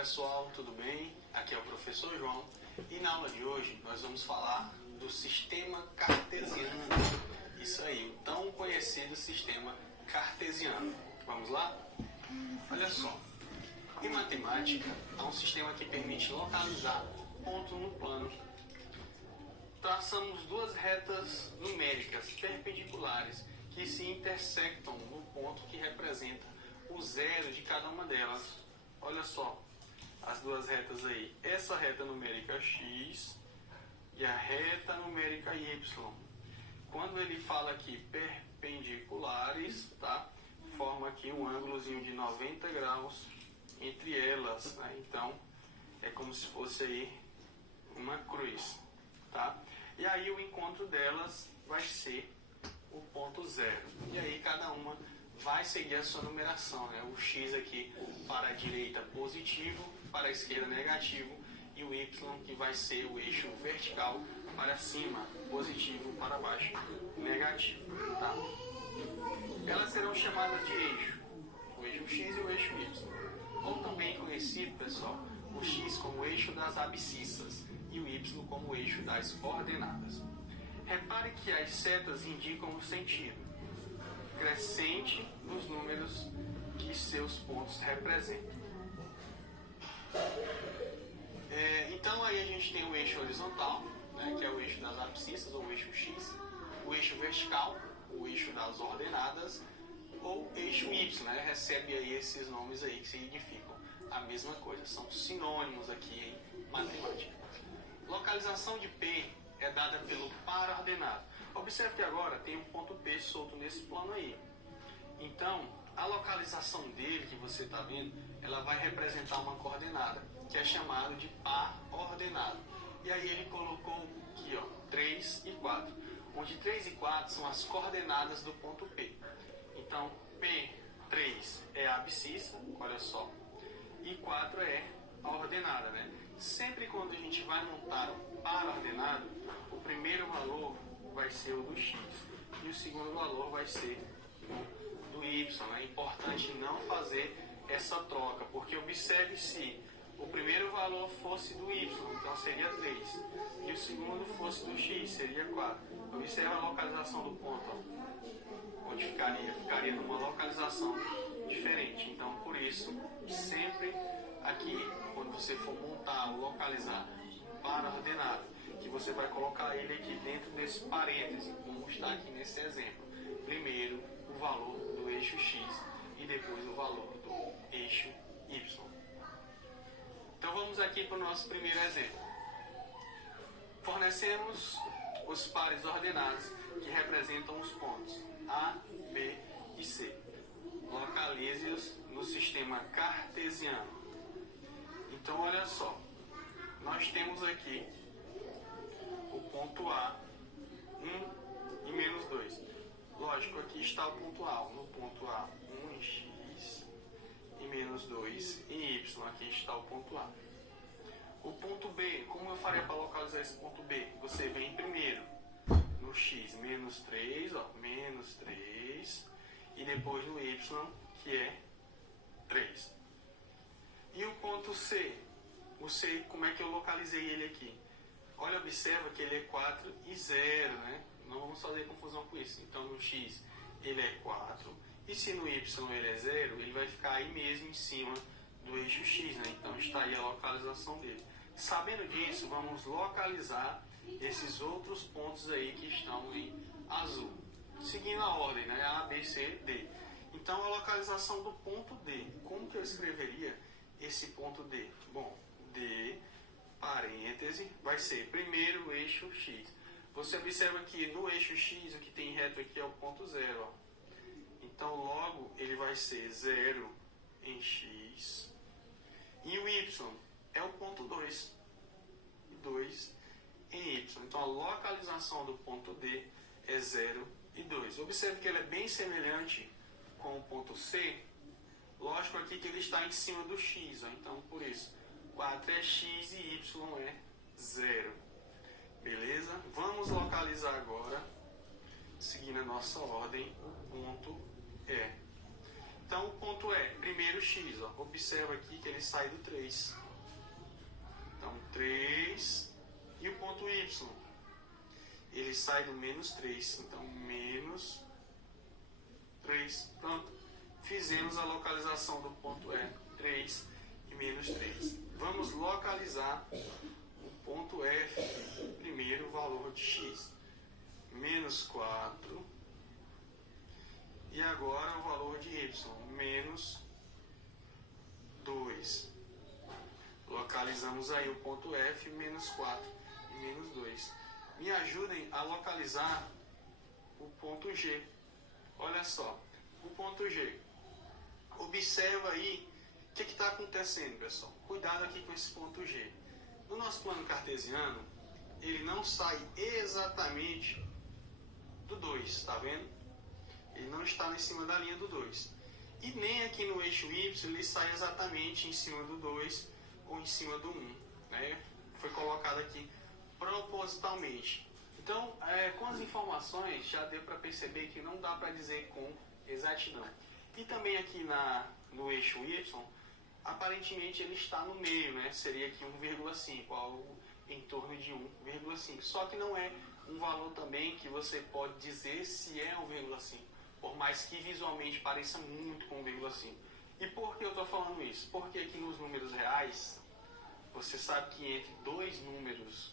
pessoal, tudo bem? Aqui é o professor João e na aula de hoje nós vamos falar do sistema cartesiano. Isso aí, o tão conhecido sistema cartesiano. Vamos lá? Olha só, em matemática há um sistema que permite localizar pontos no plano. Traçamos duas retas numéricas perpendiculares que se intersectam no ponto que representa o zero de cada uma delas. Olha só, as duas retas aí. Essa reta numérica x e a reta numérica y. Quando ele fala aqui perpendiculares, tá? Forma aqui um ângulozinho de 90 graus entre elas, né? Então, é como se fosse aí uma cruz, tá? E aí o encontro delas vai ser o ponto zero. E aí cada uma vai seguir a sua numeração, né? O x aqui para a direita positivo, para a esquerda negativo, e o y que vai ser o eixo vertical para cima, positivo, para baixo, negativo, tá? Elas serão chamadas de eixo, o eixo x e o eixo y. Ou também conhecido, pessoal, o x como eixo das abscissas e o y como eixo das coordenadas. Repare que as setas indicam o sentido crescente dos números que seus pontos representam. Então aí a gente tem o eixo horizontal, né, que é o eixo das abscissas, ou o eixo x, o eixo vertical, o eixo das ordenadas, ou eixo y, né, recebe aí esses nomes aí que significam a mesma coisa, são sinônimos aqui em matemática. Localização de P é dada pelo par ordenado. Observe que agora tem um ponto P solto nesse plano aí. Então, a localização dele, que você está vendo, ela vai representar uma coordenada, que é chamado de par ordenado. E aí ele colocou aqui, ó, 3 e 4, onde 3 e 4 são as coordenadas do ponto P. Então, P3 é a abscissa, olha só, e 4 é a ordenada, né? Sempre quando a gente vai montar um par ordenado, o primeiro valor vai ser o do x e o segundo valor vai ser o do y. É importante não fazer essa troca, porque observe se o primeiro valor fosse do y, então seria 3, e o segundo fosse do x, seria 4. Observe a localização do ponto, ó, onde ficaria numa localização diferente. Então, por isso, sempre aqui, quando você for montar ou localizar um par ordenado, que você vai colocar ele aqui dentro desse parêntese, como está aqui nesse exemplo. Primeiro o valor do eixo x e depois o valor do eixo y. Então vamos aqui para o nosso primeiro exemplo. Fornecemos os pares ordenados que representam os pontos A, B e C. Localize-os no sistema cartesiano. Então olha só, nós temos aqui o ponto A, 1 e menos 2. Lógico, aqui está o ponto A. No ponto A, 1 em x e menos 2 em y. Aqui está o ponto A. O ponto B, como eu faria para localizar esse ponto B? Você vem primeiro no x, menos 3, ó, menos 3, e depois no y, que é 3. E o ponto C? O C, como é que eu localizei ele aqui? Olha, observa que ele é 4 e 0, né? Não vamos fazer confusão com isso. Então, no x ele é 4, e se no y ele é 0, ele vai ficar aí mesmo em cima do eixo x, né? Então, está aí a localização dele. Sabendo disso, vamos localizar esses outros pontos aí que estão em azul. Seguindo a ordem, né? A, B, C, D. Então, a localização do ponto D. Como que eu escreveria esse ponto D? Bom, D, parêntese, vai ser primeiro o eixo x. Você observa que no eixo x, o que tem reto aqui é o ponto 0. Ó. Então, logo, ele vai ser 0 em x. E o y é o ponto 2. 2 em y. Então, a localização do ponto D é 0 e 2. Observe que ele é bem semelhante com o ponto C. Lógico aqui que ele está em cima do x. Ó. Então, por isso, 4 é x e y é 0. Beleza? Vamos localizar agora, seguindo a nossa ordem, o ponto E. Então o ponto é, primeiro x, ó, observa aqui que ele sai do 3. Então 3, e o ponto y, ele sai do menos 3, então menos 3, pronto. Fizemos a localização do ponto E, 3 e menos 3. Vamos localizar o ponto F, primeiro o valor de x, menos 4, e agora o valor de y, menos 2. Localizamos aí o ponto F, menos 4 e menos 2. Me ajudem a localizar o ponto G. Olha só, o ponto G. Observa aí o que está acontecendo, pessoal. Cuidado aqui com esse ponto G. No nosso plano cartesiano, ele não sai exatamente do 2, tá vendo? Ele não está em cima da linha do 2. E nem aqui no eixo Y ele sai exatamente em cima do 2 ou em cima do 1. Né? Foi colocado aqui propositalmente. Então, com as informações, já deu para perceber que não dá para dizer com exatidão. E também aqui no eixo Y, aparentemente ele está no meio, né? Seria aqui 1,5, algo em torno de 1,5. Só que não é um valor também que você pode dizer se é 1,5, por mais que visualmente pareça muito com 1,5. E por que eu estou falando isso? Porque aqui nos números reais, você sabe que entre dois números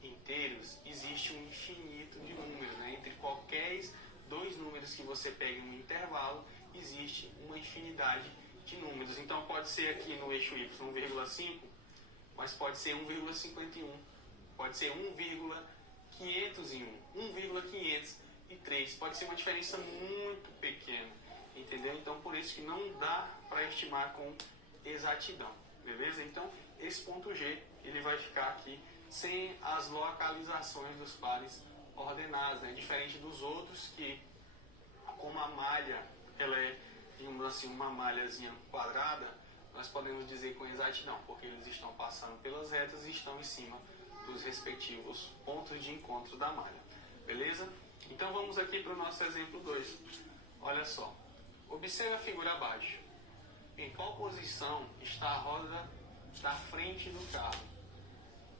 inteiros existe um infinito de números, né? Entre qualquer dois números que você pegue no intervalo, existe uma infinidade de números. Então pode ser aqui no eixo Y 1,5, mas pode ser 1,51, pode ser 1,501, 1,503, pode ser uma diferença muito pequena, entendeu? Então por isso que não dá para estimar com exatidão, beleza? Então esse ponto G, ele vai ficar aqui sem as localizações dos pares ordenados, né? Diferente dos outros que, como a malha, ela é, digamos assim, uma malhazinha quadrada, nós podemos dizer com exatidão, porque eles estão passando pelas retas e estão em cima dos respectivos pontos de encontro da malha, beleza? Então vamos aqui para o nosso exemplo 2. Olha só, observe a figura abaixo. Em qual posição está a roda da frente do carro?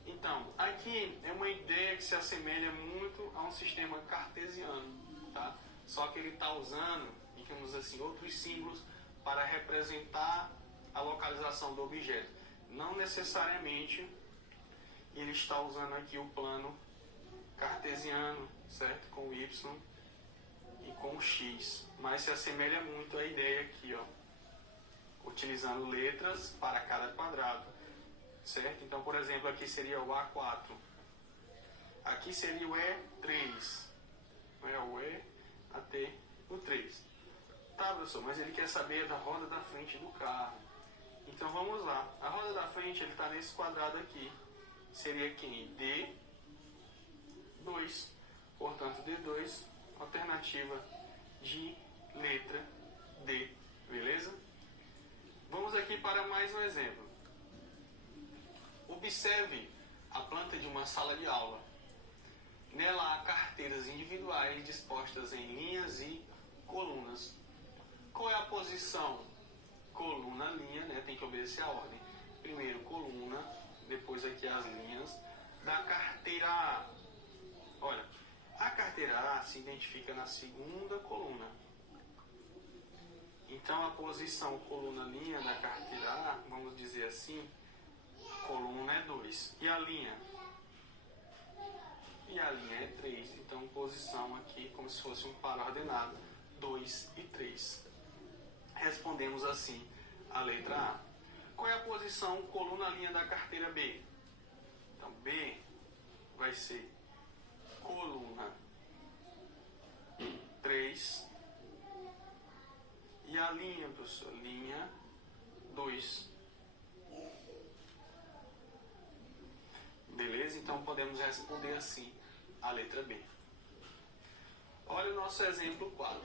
Então, aqui é uma ideia que se assemelha muito a um sistema cartesiano, tá? Só que ele está usando, digamos assim, outros símbolos para representar a localização do objeto. Não necessariamente ele está usando aqui o plano cartesiano, certo? Com o Y e com o X, mas se assemelha muito à ideia aqui, ó, utilizando letras para cada quadrado. Certo? Então, por exemplo, aqui seria o A4. Aqui seria o E3. O E até o 3. Tá, professor, mas ele quer saber da roda da frente do carro. Então, vamos lá. A roda da frente, ele está nesse quadrado aqui. Seria quem? D2. Portanto, D2, alternativa de letra D. Beleza? Vamos aqui para mais um exemplo. Observe a planta de uma sala de aula. Nela há carteiras individuais dispostas em linhas e colunas. Qual é a posição? Coluna, linha, né? Tem que obedecer a ordem. Primeiro coluna, depois aqui as linhas da carteira A. Olha, a carteira A se identifica na segunda coluna. Então a posição coluna-linha da carteira A, vamos dizer assim, coluna é 2. E a linha? E a linha é 3. Então, posição aqui, como se fosse um par ordenado, 2 e 3. Respondemos assim a letra A. Qual é a posição coluna-linha da carteira B? Então, B vai ser coluna 3. E a linha, professor? Linha 2. Beleza? Então podemos responder assim a letra B. Olha o nosso exemplo 4.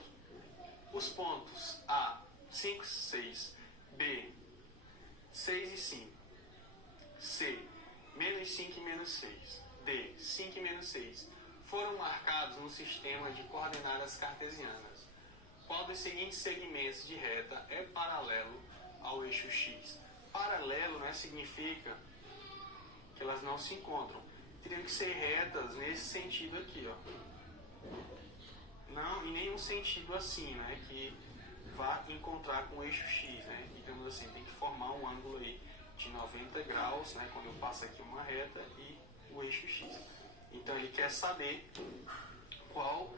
Os pontos A, 5 e 6, B, 6 e 5, C, menos 5 e menos 6, D, 5 e menos 6, foram marcados no sistema de coordenadas cartesianas. qual dos seguintes segmentos de reta é paralelo ao eixo X? Paralelo, né, significa que elas não se encontram. Teriam que ser retas nesse sentido aqui, ó. Não em nenhum sentido assim, né, que vá encontrar com o eixo X, né? Digamos assim, tem que formar um ângulo aí de 90 graus, né, quando eu passo aqui uma reta e o eixo X. Então ele quer saber qual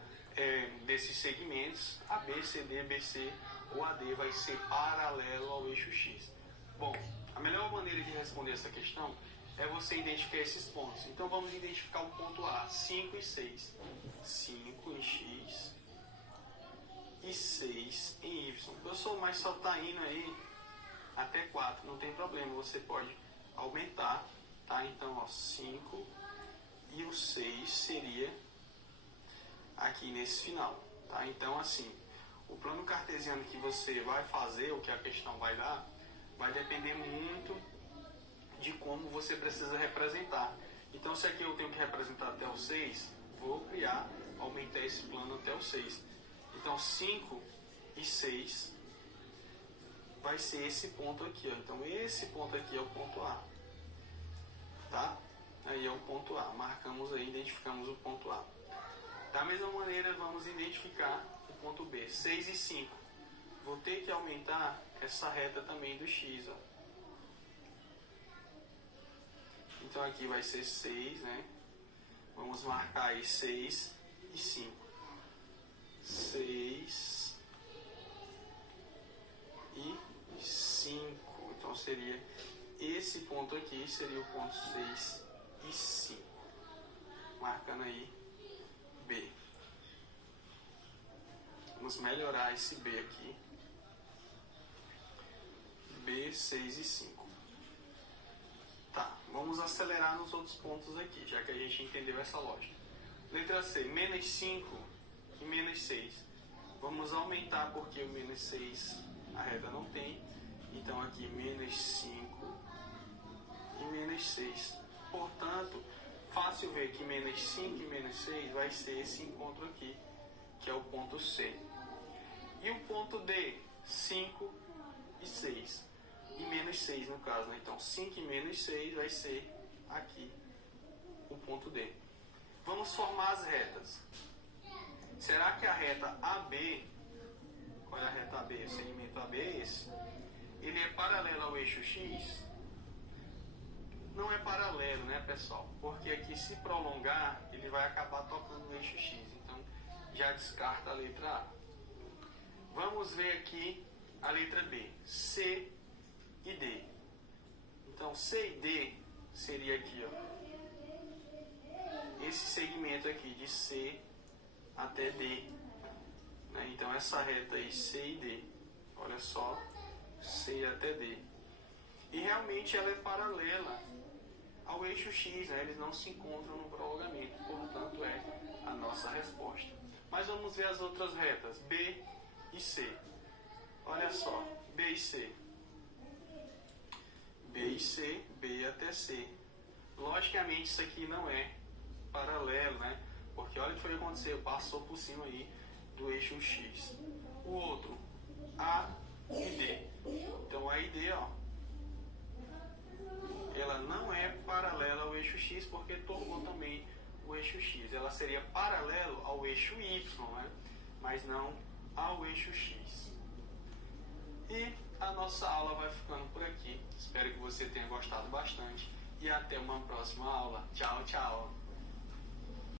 desses segmentos, AB, CD, BC ou AD, vai ser paralelo ao eixo X. Bom, a melhor maneira de responder essa questão é você identificar esses pontos. Então vamos identificar o ponto A, 5 e 6. 5 em X e 6 em Y. Professor, mas só está indo aí até 4, não tem problema, você pode aumentar, tá? Então, ó, 5 e o 6 seria aqui nesse final, tá? Então, assim, o plano cartesiano que você vai fazer, o que a questão vai dar, vai depender muito de como você precisa representar. Então, se aqui eu tenho que representar até o 6, vou criar, aumentar esse plano até o 6. Então, 5 e 6 vai ser esse ponto aqui, ó. Então, esse ponto aqui é o ponto A, tá? Aí é o ponto A. Marcamos aí, identificamos o ponto A. Da mesma maneira, vamos identificar o ponto B, 6 e 5. Vou ter que aumentar essa reta também do X, ó. Então, aqui vai ser 6, né? Vamos marcar aí 6 e 5. 6 e 5. Então, seria esse ponto aqui, seria o ponto 6 e 5. Marcando aí B. Vamos melhorar esse B aqui. B, 6 e 5. Tá, vamos acelerar nos outros pontos aqui, já que a gente entendeu essa lógica. Letra C, menos 5 e menos 6. Vamos aumentar porque o menos 6 a reta não tem. Então aqui menos 5 e menos 6. Portanto, fácil ver que menos 5 e menos 6 vai ser esse encontro aqui, que é o ponto C. E o ponto D, 5 e 6. E menos 6 no caso, né? Então 5 e menos 6 vai ser aqui o ponto D. Vamos formar as retas. Será que a reta AB, qual é a reta AB? O segmento AB é esse. Ele é paralelo ao eixo X? Não é paralelo, né, pessoal? Porque aqui, se prolongar, ele vai acabar tocando o eixo X. Então, já descarta a letra A. Vamos ver aqui a letra B. C e D. Então, C e D seria aqui, ó. Esse segmento aqui de C até D. Né? Então, essa reta aí, C e D. Olha só, C até D. E realmente ela é paralela ao eixo X, né? Eles não se encontram no prolongamento, portanto é a nossa resposta. Mas vamos ver as outras retas, B e C. Olha só, B e C. B e C, B até C. Logicamente isso aqui não é paralelo, né? Porque olha o que foi acontecer, passou por cima aí do eixo X. O outro, A e D. Então A e D, ó, ela não é paralela ao eixo X porque tocou também o eixo X. Ela seria paralelo ao eixo Y, né? Mas não ao eixo X. E a nossa aula vai ficando por aqui. Espero que você tenha gostado bastante. E até uma próxima aula. Tchau, tchau!